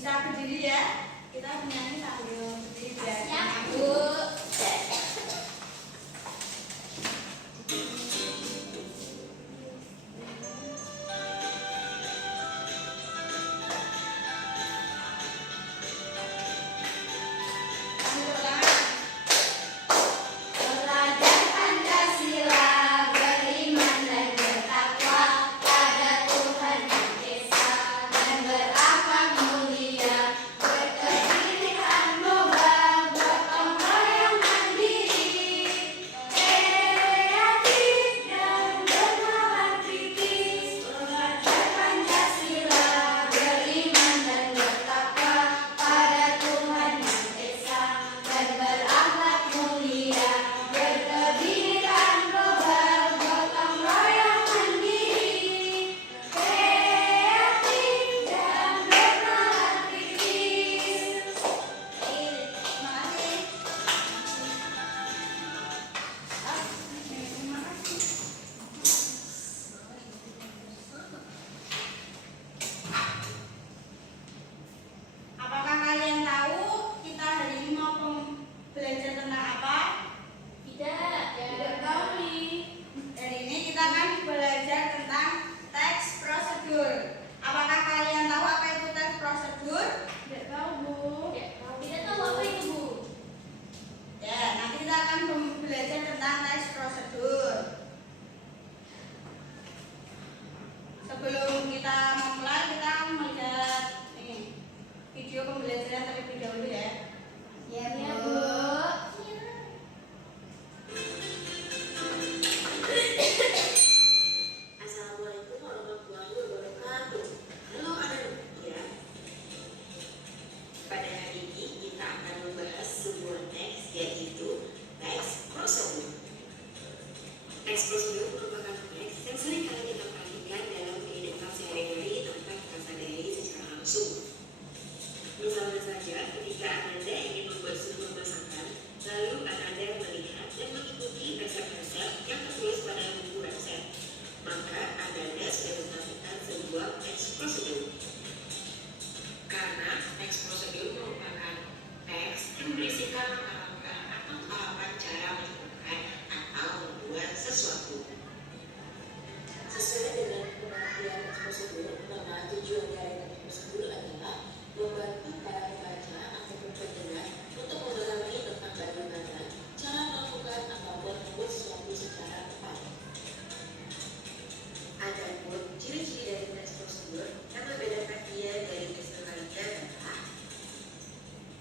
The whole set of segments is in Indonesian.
Bisa berdiri ya. Kita menyanyi sambil berdiri biar Siap, enak. Bu. Belajar Pancasila, beriman dan bertakwa pada Tuhan Yang Esa, dan berakhlak mulia, berkegiatan global, gotong royong mandiri, kreatif dan bernalar kritis. Belajar Pancasila, beriman dan bertakwa pada Tuhan Yang Esa, dan berakhlak mulia, berkegiatan global, gotong royong mandiri, kreatif dan bernalar kritis. Terima kasih. Terima kasih. Apakah kalian tahu kita hari ini mau belajar tentang apa? Tidak tahu nih. Hari ini kita akan belajar tentang teks prosedur. Apakah kalian tahu apa itu teks prosedur? Tidak tahu, Bu. Tidak tahu apa itu, Bu. Ya, nanti kita akan belajar tentang teks prosedur. Sebelum kita memulai, kita melihat ini video pembelajaran terlebih dahulu ya. Ya, Bu. Assalamualaikum warahmatullahi wabarakatuh. Halo anak rupiah. Pada hari ini kita akan membahas sebuah teks, yaitu teks prosedur. Teks prosedur merupakan teks yang sering kali kita perhatikan dalam kehidupan sehari-hari tanpa kita sadari secara langsung. Misalnya saja ketika Anda ingin membuat sebuah masakan, lalu Anda melihat dan mengikuti resep-resep yang tertulis pada buku resep, maka Anda sudah melakukan sebuah teks prosedur. Karena teks prosedur merupakan teks yang berisikan langkah-langkah atau tahapan cara melakukan atau membuat sesuatu. Sesuai dengan pengertian teks prosedur, maka tujuan dari teks prosedur adalah membantu para pembaca ataupun pendengar untuk memahami tentang bagaimana cara melakukan ataupun membuat sesuatu secara tepat. Adapun ciri-ciri dari teks prosedur yang membedakan dia dari teks lainnya adalah: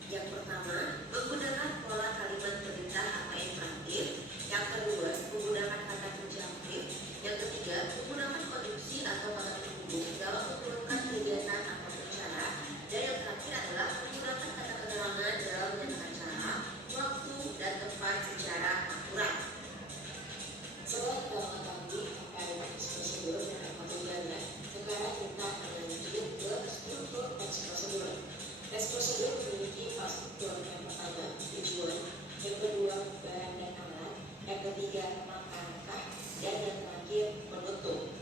yang pertama, menggunakan pola kalimat perintah atau imperatif. Yang kedua, menggunakan kata konjungtif. Yang ketiga, menggunakan konjungsi atau kata penghubung dalam menurunkan kegiatan atau cara. Dan yang terakhir adalah menggunakan kata keterangan dalam menyatakan cara, waktu, dan tempat secara akurat. Setelah kita mengetahui apa itu teks prosedur dan apa tujuannya, sekarang kita akan lanjut ke struktur teks prosedur. Teks prosedur memiliki empat struktur. Yang pertama, tujuan. Yang kedua, bahan dan alat. Yang ketiga, langkah-langkah. Dan yang terakhir, penutup.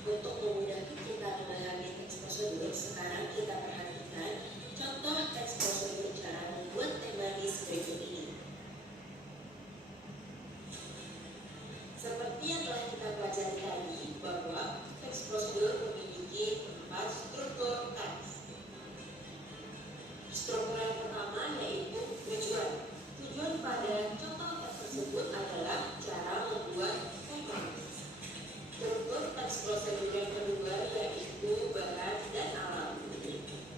Untuk memudahkan kita memahami teks prosedur, sekarang kita perhatikan contoh teks prosedur cara membuat teh manis berikut ini. Seperti yang telah kita pelajari tadi, bahwa teks prosedur memiliki 4 struktur teks. Struktur yang pertama yaitu tujuan. Tujuan pada contoh teks tersebut adalah cara membuat teh manis. Struktur teks prosedur yang kedua yaitu bahan dan alat.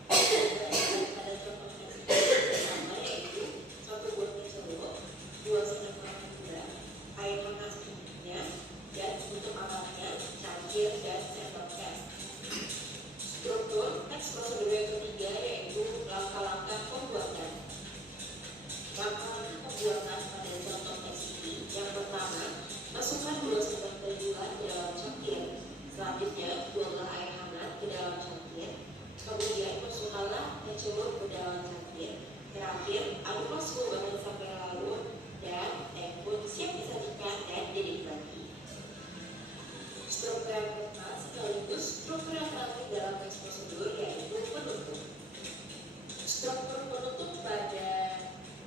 Pada contoh teks pertama yaitu 1 buah teh celup, 2 sendok makan gula, air panas secukupnya, dan untuk alatnya cangkir dan sendok es. Struktur teks prosedur yang ketiga yaitu langkah-langkah pembuatan. Langkah-langkah pembuatan pada contoh teks ini: yang pertama, masukkan 2 sendok teh gula ke dalam cangkir. Selanjutnya, buanglah air hangat ke dalam cangkir. Kemudian masukkanlah teh celup ke dalam cangkir. Terakhir, aduklah semua bahan sampai larut dan teh pun siap disajikan dan dinikmati. Struktur yang pertama sekaligus struktur yang terakhir dalam teks prosedur yaitu Struktur penutup pada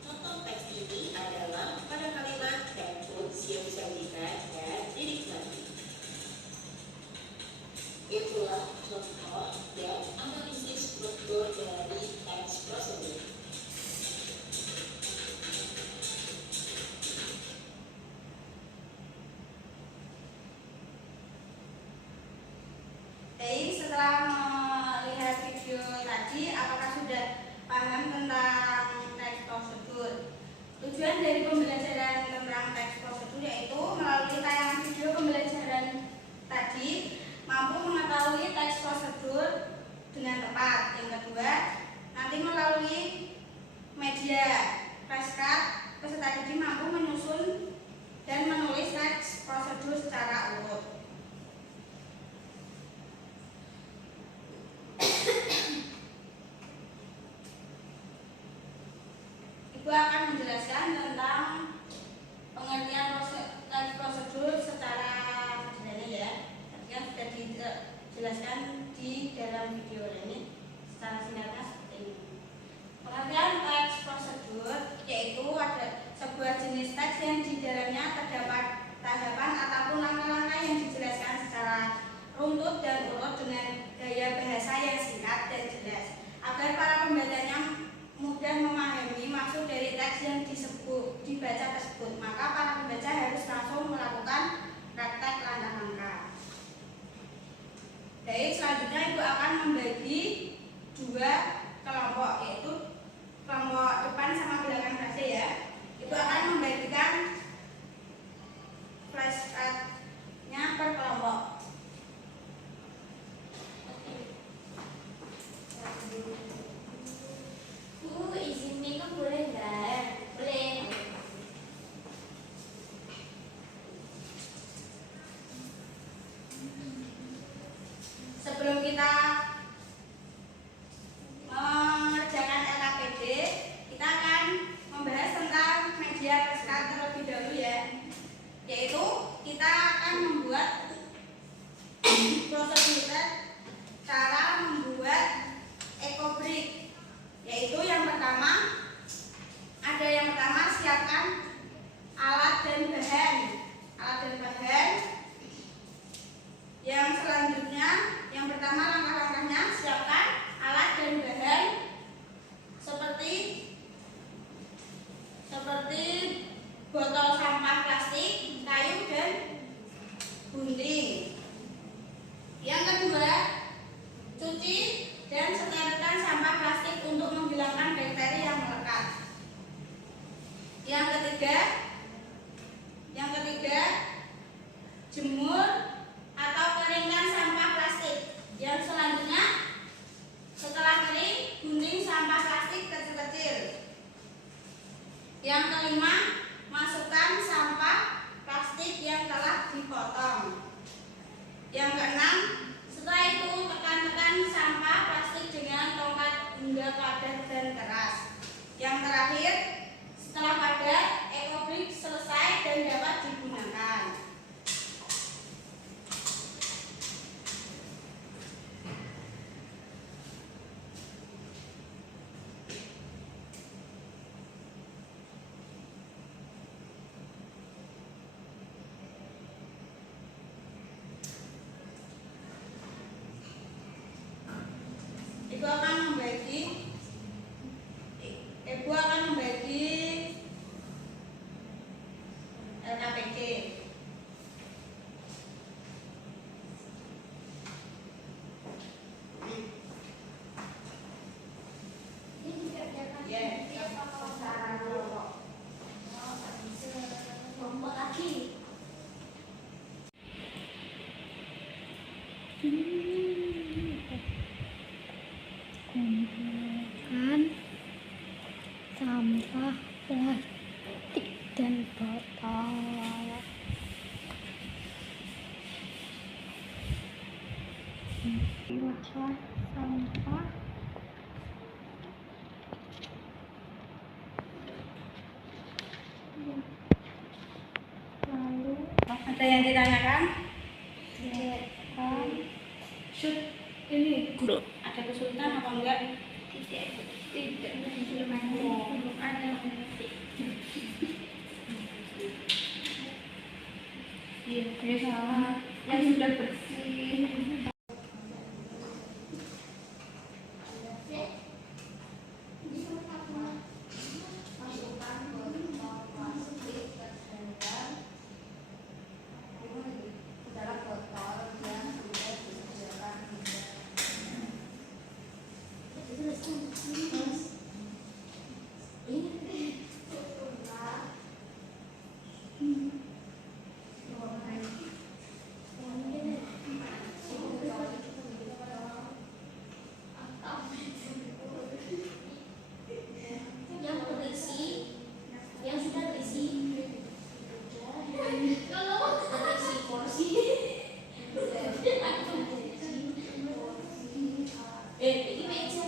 nota teks ini adalah pada kalimat and foods yang disajikan dan dinikmati. Itulah contoh dan analisis struktur dari teks prosedur. Jadi setelah melihat video tadi, apakah sudah paham tentang teks prosedur? Tujuan dari pembelajaran tentang teks prosedur yaitu melalui tayangan video pembelajaran tadi mampu mengetahui teks prosedur dengan tepat. Yang kedua, nanti melalui media flashcard, peserta didik mampu menyusun dan menulis teks prosedur secara urut. Ibu akan menjelaskan tentang pengertian teks prosedur secara sederhana ya. Tadi kan sudah dijelaskan di dalam video ini secara singkatnya seperti ini. Pengertian teks prosedur yaitu ada sebuah jenis teks yang di dalamnya terdapat tahapan ataupun langkah-langkah yang dijelaskan secara runtut dan urut dengan gaya bahasa yang singkat dan jelas agar para pembacanya mudah memahami maksud dari teks yang dibaca tersebut. Maka para pembaca harus langsung melakukan praktek langkah-langkah. Baik, selanjutnya Ibu akan membagi dua kelompok, yaitu kelompok depan sama belakang saja ya. Ibu akan membagikan flashcard-nya per kelompok. Bu, izin minum boleh nggak? Boleh. Sebelum kita mengerjakan LKPD, kita akan membahas tentang media flashcard terlebih dahulu ya. Yaitu kita akan membuat prosedur cara membuat ecobrick. Yaitu yang pertama siapkan alat dan bahan. Yang selanjutnya, yang pertama langkah-langkahnya siapkan alat dan bahan seperti botol sampah plastik, kayu dan gunting. Yang kedua, cuci dan sterilkan sampah plastik untuk menghilangkan bakteri yang melekat. Yang ketiga, jemur atau keringkan sampah plastik. Yang selanjutnya, setelah kering, gunting sampah plastik kecil-kecil. Yang kelima, masukkan sampah plastik yang telah dipotong. Yang keenam, setelah itu tekan-tekan sampah plastik dengan tongkat hingga padat dan keras. Yang terakhir, setelah padat, ecobrick selesai dan dapat digunakan. Ibu akan membagi LKPD. Ini dikerjakan Ya, secara kelompok. Kelompok lagi. Kumpulkan sampah plastik dan botol. Pilihlah sampah. Lalu Ada yang ditanyakan? siapkan Shoot, ini ada kesulitan apa enggak? tidak tidak ada yang sudah bersih. Masukkan botol plastik ke dalam botol yang sudah disediakan yang berisi, yang sudah berisi, berisi porsi. Ini meja.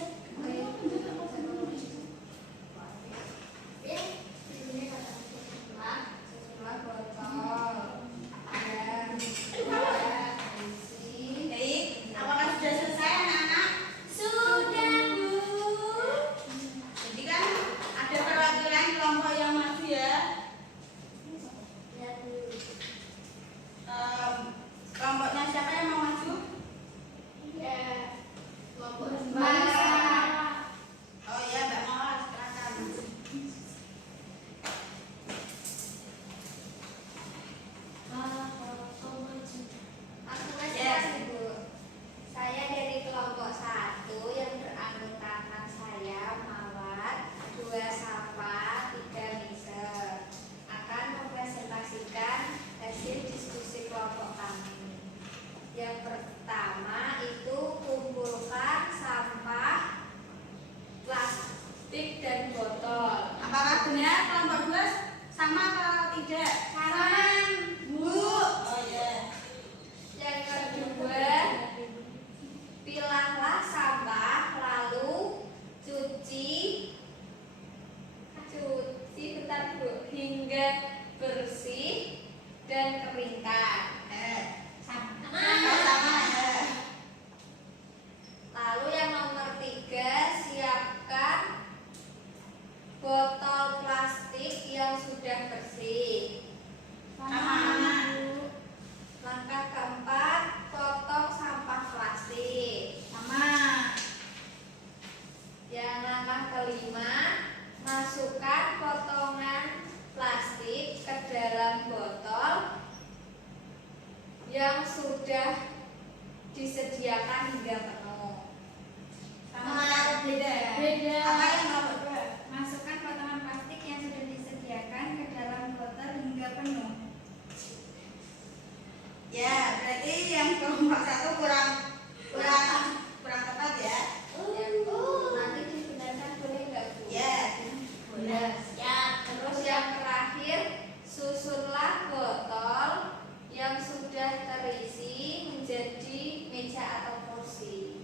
Setelah botol dan berisi. Baik, apakah sudah selesai anak-anak? Sudah, Bu. Jadi kan ada perwakilan kelompok yang maju ya. Ya, Bu. Kelompoknya siapa yang mau maju? Ya. Kelompok Oh ya, Mbak Mawar, silakan. Aku kasih Bu. Saya dari kelompok 1 yang beranggotakan saya Mawar, 2 Safa, 3 Miser akan mempresentasikan hasil diskusi kelompok kami. Yang pertama itu kumpulkan sampah plastik dan botol. Apakah benar kelompok 2 sama atau tidak? Sama. Bu. Oh ya. Yang kedua, pilahlah sampah lalu cuci bentar Bu, hingga bersih dan keringkan. Sama ya. Lalu yang nomor 3, siapkan botol plastik yang sudah bersih. Sama. Langkah keempat, potong sampah plastik. Sama. Yang langkah kelima, masukkan potongan plastik ke dalam botol yang sudah disediakan hingga penuh. Sama atau beda ya? Beda. Apa yang nomor 2? Masukkan potongan plastik yang sudah disediakan ke dalam botol hingga penuh. Ya, berarti yang kelompok 1 kurang tepat ya. Nanti dibenarkan boleh nggak Bu? Ya. Boleh. Ya. Terus yang terakhir, susunlah botol yang sudah terisi menjadi meja atau kursi.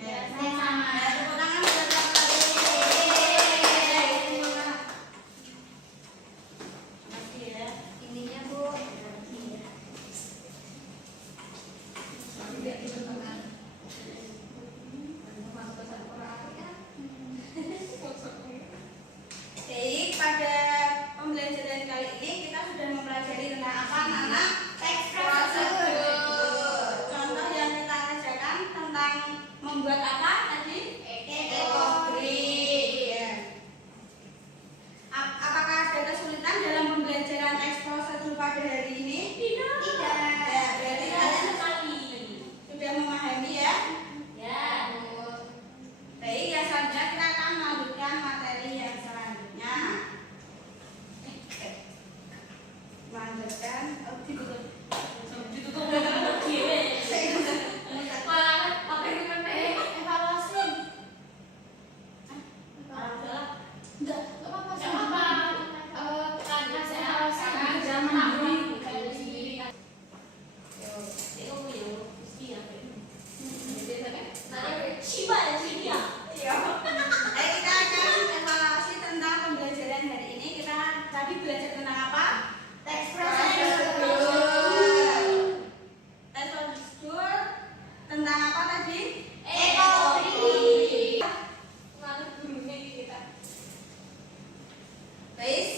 Ya, sama. Ya, tepuk tangan buat Bapak Ibu. Baik,